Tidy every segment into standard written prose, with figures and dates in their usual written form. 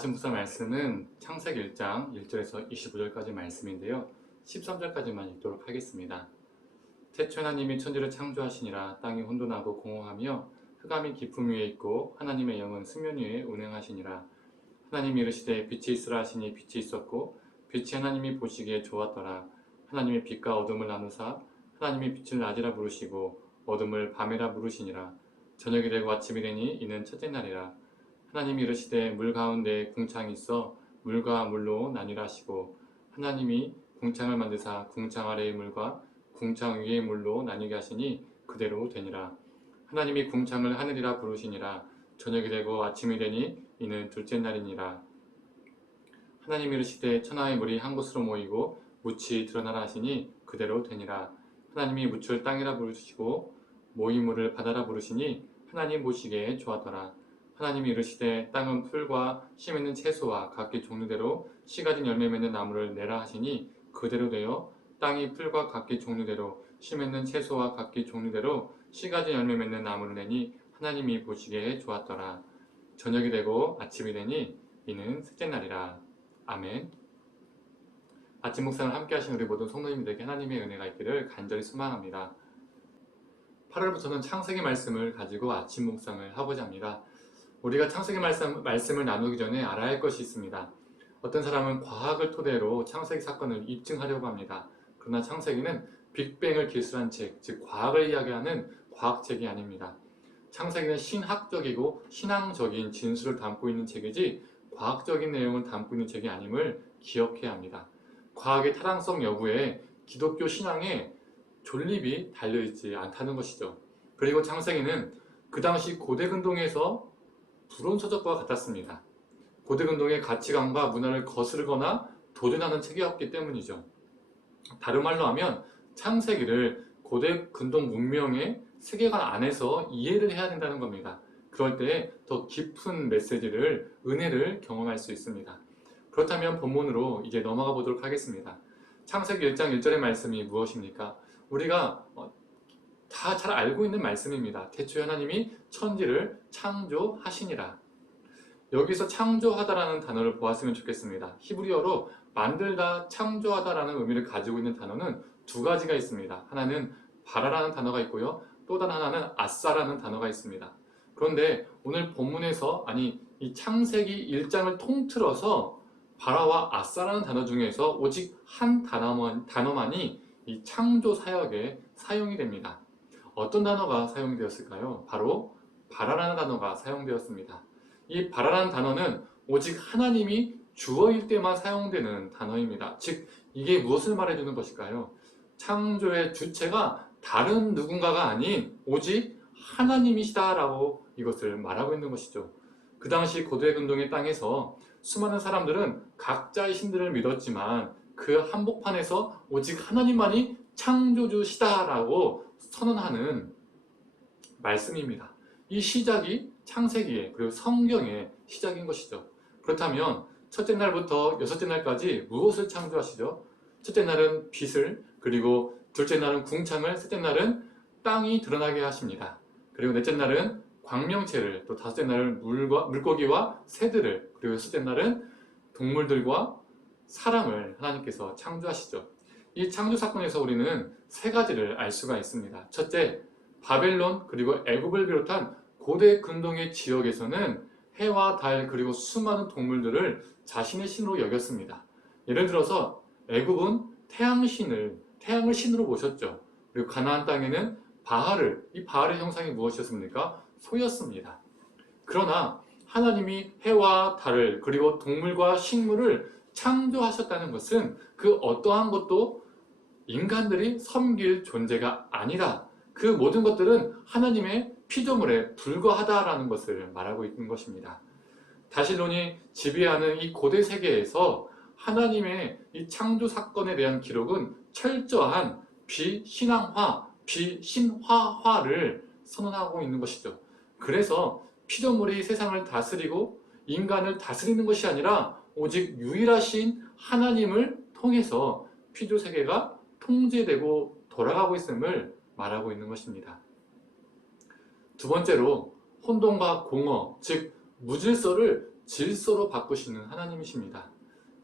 아침 묵상 말씀은 창세기 1장 1절에서 25절까지 말씀인데요. 13절까지만 읽도록 하겠습니다. 태초 하나님이 천지를 창조하시니라. 땅이 혼돈하고 공허하며 흑암이 깊음 위에 있고 하나님의 영은 수면 위에 운행하시니라. 하나님이 이르시되 빛이 있으라 하시니 빛이 있었고 빛이 하나님이 보시기에 좋았더라. 하나님이 빛과 어둠을 나누사 하나님이 빛을 낮이라 부르시고 어둠을 밤이라 부르시니라. 저녁이 되고 아침이 되니 이는 첫째 날이라. 하나님이 이르시되 물 가운데에 궁창이 있어 물과 물로 나뉘라 하시고 하나님이 궁창을 만드사 궁창 아래의 물과 궁창 위의 물로 나뉘게 하시니 그대로 되니라. 하나님이 궁창을 하늘이라 부르시니라. 저녁이 되고 아침이 되니 이는 둘째 날이니라. 하나님이 이르시되 천하의 물이 한 곳으로 모이고 묻이 드러나라 하시니 그대로 되니라. 하나님이 묻을 땅이라 부르시고 모인 물을 바다라 부르시니 하나님 보시기에 좋았더라. 하나님이 이르시되 땅은 풀과 씨 맺는 채소와 각기 종류대로 씨 가진 열매 맺는 나무를 내라 하시니 그대로 되어 땅이 풀과 각기 종류대로 씨 맺는 채소와 각기 종류대로 씨 가진 열매 맺는 나무를 내니 하나님이 보시기에 좋았더라. 저녁이 되고 아침이 되니 이는 셋째 날이라. 아멘. 아침 묵상을 함께 하신 우리 모든 성도님들에게 하나님의 은혜가 있기를 간절히 소망합니다. 8월부터는 창세기 말씀을 가지고 아침 묵상을 하고자 합니다. 우리가 창세기 말씀을 나누기 전에 알아야 할 것이 있습니다. 어떤 사람은 과학을 토대로 창세기 사건을 입증하려고 합니다. 그러나 창세기는 빅뱅을 기술한 책, 즉 과학을 이야기하는 과학책이 아닙니다. 창세기는 신학적이고 신앙적인 진술을 담고 있는 책이지 과학적인 내용을 담고 있는 책이 아님을 기억해야 합니다. 과학의 타당성 여부에 기독교 신앙에 존립이 달려있지 않다는 것이죠. 그리고 창세기는 그 당시 고대 근동에서 불온서적과 같았습니다. 고대 근동의 가치관과 문화를 거스르거나 도전하는 책이었기 때문이죠. 다른 말로 하면 창세기를 고대 근동 문명의 세계관 안에서 이해를 해야 된다는 겁니다. 그럴 때 더 깊은 메시지를, 은혜를 경험할 수 있습니다. 그렇다면 본문으로 이제 넘어가 보도록 하겠습니다. 창세기 1장 1절의 말씀이 무엇입니까? 우리가 다 잘 알고 있는 말씀입니다. 태초에 하나님이 천지를 창조하시니라. 여기서 창조하다라는 단어를 보았으면 좋겠습니다. 히브리어로 만들다, 창조하다라는 의미를 가지고 있는 단어는 두 가지가 있습니다. 하나는 바라라는 단어가 있고요. 또 다른 하나는 아싸라는 단어가 있습니다. 그런데 오늘 본문에서, 이 창세기 1장을 통틀어서 바라와 아싸라는 단어 중에서 오직 한 단어만이 이 창조 사역에 사용이 됩니다. 어떤 단어가 사용되었을까요? 바로 바라라는 단어가 사용되었습니다. 이 바라라는 단어는 오직 하나님이 주어일 때만 사용되는 단어입니다. 즉, 이게 무엇을 말해주는 것일까요? 창조의 주체가 다른 누군가가 아닌 오직 하나님이시다라고 이것을 말하고 있는 것이죠. 그 당시 고대 근동의 땅에서 수많은 사람들은 각자의 신들을 믿었지만 그 한복판에서 오직 하나님만이 창조주시다라고 선언하는 말씀입니다. 이 시작이 창세기의, 그리고 성경의 시작인 것이죠. 그렇다면 첫째 날부터 여섯째 날까지 무엇을 창조하시죠? 첫째 날은 빛을, 그리고 둘째 날은 궁창을, 셋째 날은 땅이 드러나게 하십니다. 그리고 넷째 날은 광명체를, 또 다섯째 날은 물고기와 새들을, 그리고 여섯째 날은 동물들과 사람을 하나님께서 창조하시죠. 이 창조 사건에서 우리는 세 가지를 알 수가 있습니다. 첫째, 바벨론 그리고 애굽을 비롯한 고대 근동의 지역에서는 해와 달 그리고 수많은 동물들을 자신의 신으로 여겼습니다. 예를 들어서 애굽은 태양을 신으로 모셨죠. 그리고 가나안 땅에는 이 바알의 형상이 무엇이었습니까? 소였습니다. 그러나 하나님이 해와 달을, 그리고 동물과 식물을 창조하셨다는 것은 그 어떠한 것도 인간들이 섬길 존재가 아니라 그 모든 것들은 하나님의 피조물에 불과하다라는 것을 말하고 있는 것입니다. 다실론이 지배하는 이 고대 세계에서 하나님의 이 창조 사건에 대한 기록은 철저한 비신화화를 선언하고 있는 것이죠. 그래서 피조물이 세상을 다스리고 인간을 다스리는 것이 아니라 오직 유일하신 하나님을 통해서 피조세계가 통제되고 돌아가고 있음을 말하고 있는 것입니다. 두 번째로 혼돈과 공허, 즉 무질서를 질서로 바꾸시는 하나님이십니다.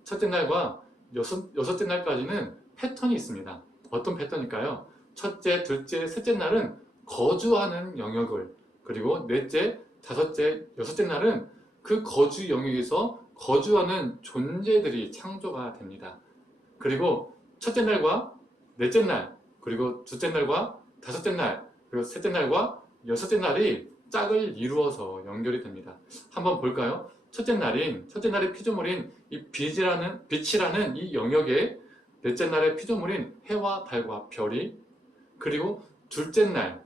첫째 날과 여섯째 날까지는 패턴이 있습니다. 어떤 패턴일까요? 첫째, 둘째, 셋째 날은 거주하는 영역을, 그리고 넷째, 다섯째, 여섯째 날은 그 거주 영역에서 거주하는 존재들이 창조가 됩니다. 그리고 첫째 날과 넷째 날, 그리고 둘째 날과 다섯째 날, 그리고 셋째 날과 여섯째 날이 짝을 이루어서 연결이 됩니다. 한번 볼까요? 첫째 날의 피조물인 이 빛이라는 이 영역에 넷째 날의 피조물인 해와 달과 별이, 그리고 둘째 날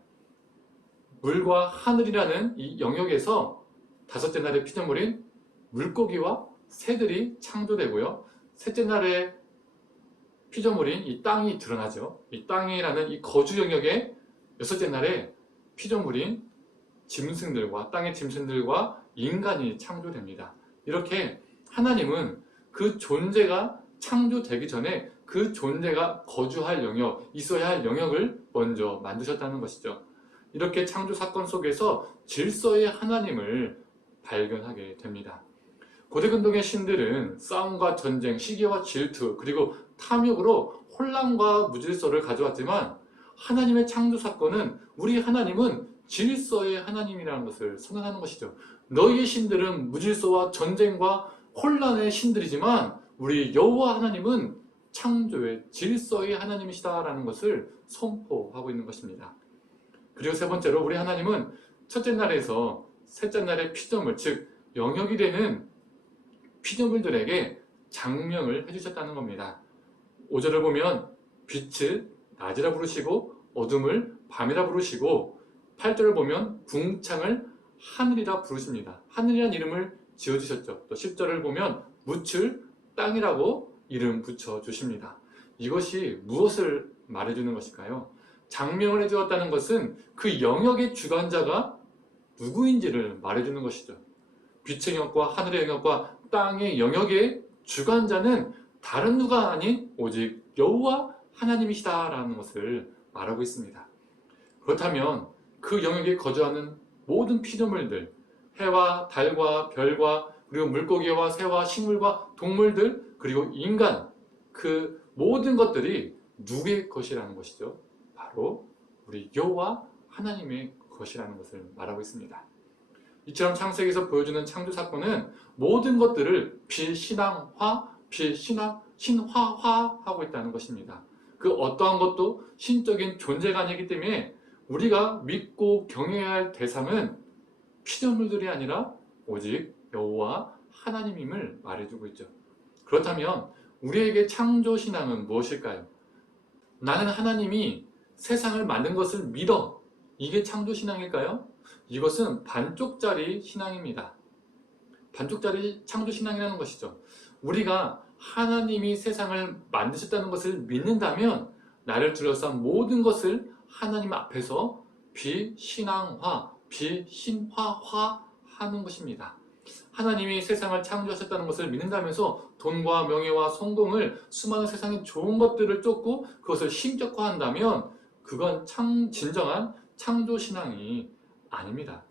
물과 하늘이라는 이 영역에서 다섯째 날의 피조물인 물고기와 새들이 창조되고요. 셋째 날의 피조물인 이 땅이 드러나죠. 이 땅이라는 이 거주 영역에 여섯째 날에 피조물인 짐승들과 땅의 짐승들과 인간이 창조됩니다. 이렇게 하나님은 그 존재가 창조되기 전에 그 존재가 거주할 영역, 있어야 할 영역을 먼저 만드셨다는 것이죠. 이렇게 창조 사건 속에서 질서의 하나님을 발견하게 됩니다. 고대 근동의 신들은 싸움과 전쟁, 시기와 질투, 그리고 탐욕으로 혼란과 무질서를 가져왔지만 하나님의 창조 사건은 우리 하나님은 질서의 하나님이라는 것을 선언하는 것이죠. 너희의 신들은 무질서와 전쟁과 혼란의 신들이지만 우리 여호와 하나님은 창조의 질서의 하나님이시다라는 것을 선포하고 있는 것입니다. 그리고 세 번째로 우리 하나님은 첫째 날에서 셋째 날의 피조물, 즉 영역이 되는 피조물들에게 장명을 해주셨다는 겁니다. 5절을 보면 빛을 낮이라 부르시고 어둠을 밤이라 부르시고 8절을 보면 궁창을 하늘이라 부르십니다. 하늘이라는 이름을 지어주셨죠. 또 10절을 보면 묻을 땅이라고 이름 붙여주십니다. 이것이 무엇을 말해주는 것일까요? 장명을 해주었다는 것은 그 영역의 주관자가 누구인지를 말해주는 것이죠. 빛의 영역과 하늘의 영역과 땅의 영역의 주관자는 다른 누가 아닌 오직 여호와 하나님이시다라는 것을 말하고 있습니다. 그렇다면 그 영역에 거주하는 모든 피조물들, 해와 달과 별과 그리고 물고기와 새와 식물과 동물들 그리고 인간, 그 모든 것들이 누구의 것이라는 것이죠? 바로 우리 여호와 하나님의 것이라는 것을 말하고 있습니다. 이처럼 창세기에서 보여주는 창조 사건은 모든 것들을 신화화하고 있다는 것입니다. 그 어떠한 것도 신적인 존재가 아니기 때문에 우리가 믿고 경외해야 할 대상은 피조물들이 아니라 오직 여호와 하나님임을 말해주고 있죠. 그렇다면 우리에게 창조신앙은 무엇일까요? 나는 하나님이 세상을 만든 것을 믿어. 이게 창조신앙일까요? 이것은 반쪽짜리 신앙입니다. 반쪽짜리 창조신앙이라는 것이죠. 우리가 하나님이 세상을 만드셨다는 것을 믿는다면 나를 둘러싼 모든 것을 하나님 앞에서 비신화화하는 것입니다. 하나님이 세상을 창조하셨다는 것을 믿는다면서 돈과 명예와 성공을 수많은 세상의 좋은 것들을 쫓고 그것을 신격화한다면 그건 진정한 창조신앙이 아닙니다.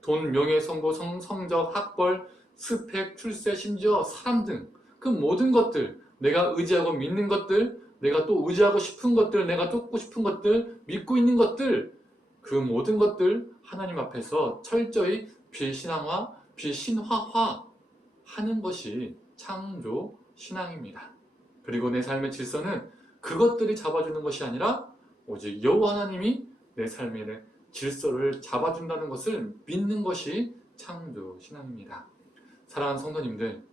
돈, 명예, 성공, 성적, 학벌, 스펙, 출세, 심지어 사람 등 그 모든 것들, 내가 의지하고 믿는 것들, 내가 또 의지하고 싶은 것들, 내가 쫓고 싶은 것들, 믿고 있는 것들, 그 모든 것들 하나님 앞에서 철저히 비신화화하는 것이 창조신앙입니다. 그리고 내 삶의 질서는 그것들이 잡아주는 것이 아니라 오직 여호와 하나님이 내 삶의 질서를 잡아준다는 것을 믿는 것이 창조신앙입니다. 사랑하는 성도님들,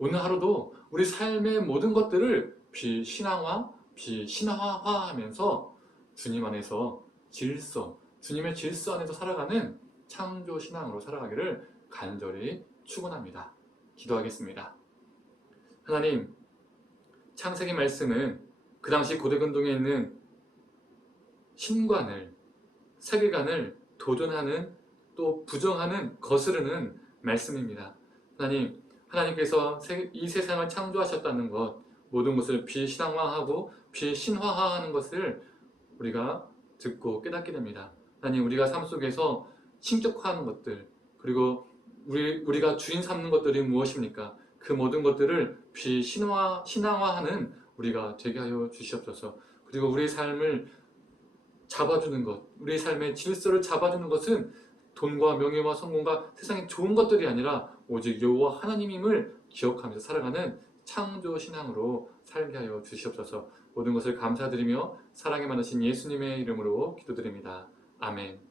오늘 하루도 우리 삶의 모든 것들을 비신화화하면서 주님 안에서 질서, 주님의 질서 안에서 살아가는 창조신앙으로 살아가기를 간절히 축원합니다. 기도하겠습니다. 하나님, 창세기 말씀은 그 당시 고대 근동에 있는 신관을, 세계관을 도전하는 또 부정하는 거스르는 말씀입니다. 하나님, 하나님께서 이 세상을 창조하셨다는 것, 모든 것을 비신앙화하고 비신화화하는 것을 우리가 듣고 깨닫게 됩니다. 하나님, 우리가 삶 속에서 신격화하는 것들, 그리고 우리가 주인 삼는 것들이 무엇입니까? 그 모든 것들을 신앙화하는 우리가 되게 하여 주시옵소서. 그리고 우리의 삶을 잡아주는 것, 우리의 삶의 질서를 잡아주는 것은 돈과 명예와 성공과 세상의 좋은 것들이 아니라 오직 여호와 하나님임을 기억하면서 살아가는 창조 신앙으로 살게 하여 주시옵소서. 모든 것을 감사드리며 사랑에 많으신 예수님의 이름으로 기도드립니다. 아멘.